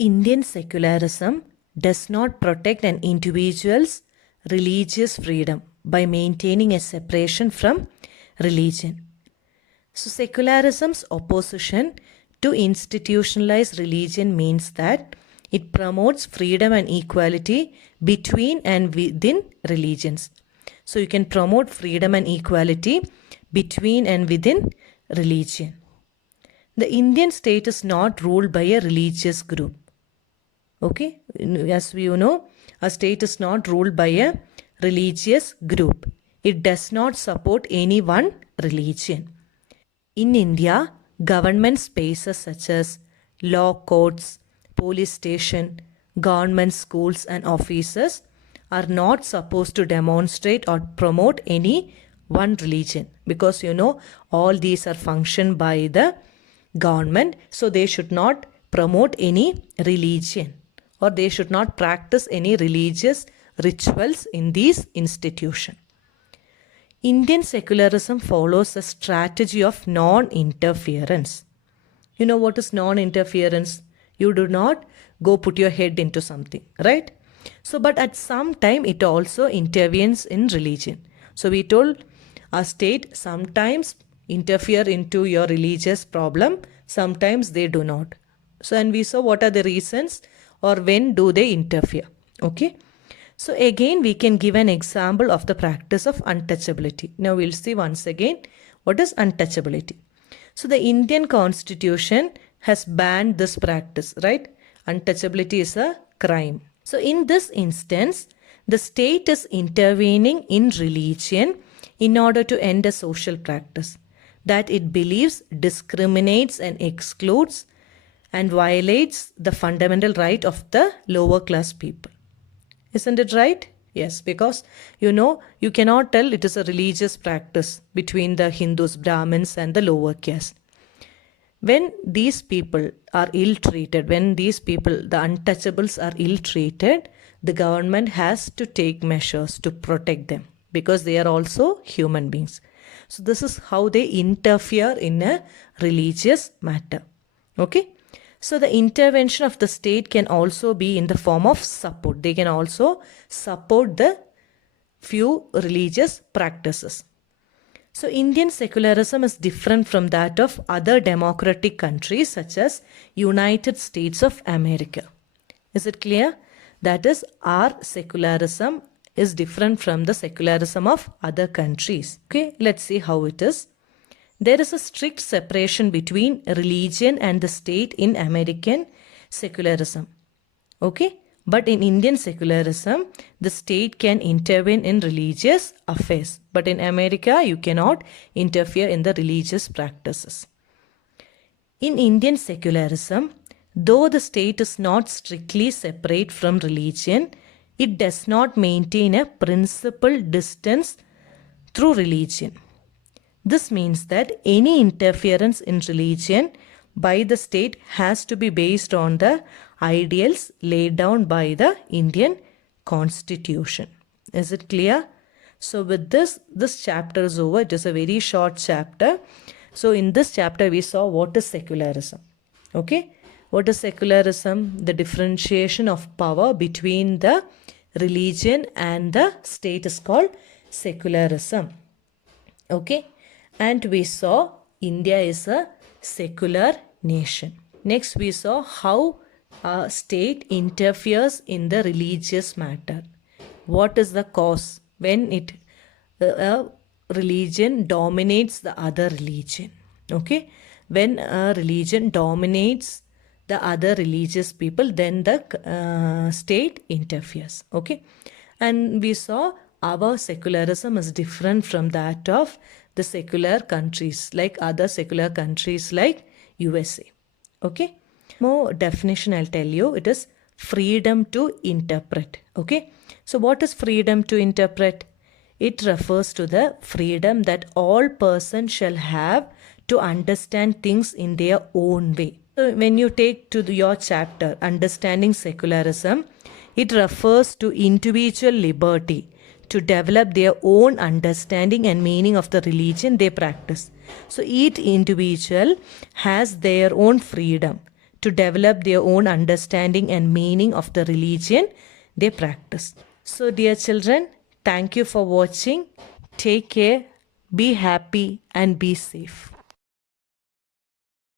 Indian secularism does not protect an individual's religious freedom by maintaining a separation from religion. So, secularism's opposition to institutionalized religion means that it promotes freedom and equality between and within religions. So, you can promote freedom and equality between and within religion. The Indian state is not ruled by a religious group. Okay, as you know, a state is not ruled by a religious group. It does not support any one religion. In India, government spaces such as law courts, police station, government schools and offices are not supposed to demonstrate or promote any one religion, because you know all these are functioned by the government, so they should not promote any religion or they should not practice any religious rituals in these institutions. Indian secularism follows a strategy of non-interference. You know what is non-interference? You do not go put your head into something, right? So, but at some time it also intervenes in religion. So, we told a state sometimes interfere into your religious problem, sometimes they do not. So, and we saw what are the reasons or when do they interfere. Okay. So again we can give an example of the practice of untouchability. Now we'll see once again what is untouchability. So the Indian constitution has banned this practice, right? Untouchability is a crime. So in this instance, the state is intervening in religion in order to end a social practice that it believes discriminates and excludes and violates the fundamental right of the lower class people. Isn't it right? Yes, because you know, you cannot tell it is a religious practice between the Hindus, Brahmins and the lower caste. When these people are ill-treated, when these people, the untouchables are ill-treated, the government has to take measures to protect them because they are also human beings. So this is how they interfere in a religious matter. Okay. So the intervention of the state can also be in the form of support. They can also support the few religious practices. So Indian secularism is different from that of other democratic countries such as United States of America. Is it clear? That is, our secularism is different from the secularism of other countries. Okay, let's see how it is. There is a strict separation between religion and the state in American secularism. Okay? But in Indian secularism, the state can intervene in religious affairs. But in America, you cannot interfere in the religious practices. In Indian secularism, though the state is not strictly separate from religion, it does not maintain a principled distance through religion. This means that any interference in religion by the state has to be based on the ideals laid down by the Indian Constitution. Is it clear? So with this chapter is over. It is a very short chapter. So in this chapter we saw what is secularism. Okay? What is secularism? The differentiation of power between the religion and the state is called secularism. Okay? And we saw India is a secular nation. Next we saw how a state interferes in the religious matter. What is the cause when a religion dominates the other religion? Okay, when a religion dominates the other religious people, then the state interferes. Okay, and we saw our secularism is different from that of the secular countries, like other secular countries like USA. Okay. More definition I'll tell you. It is freedom to interpret. Okay. So what is freedom to interpret? It refers to the freedom that all persons shall have to understand things in their own way. So when you take to your chapter, Understanding Secularism, it refers to individual liberty to develop their own understanding and meaning of the religion they practice. So each individual has their own freedom to develop their own understanding and meaning of the religion they practice. So, dear children, thank you for watching. Take care, be happy, and be safe.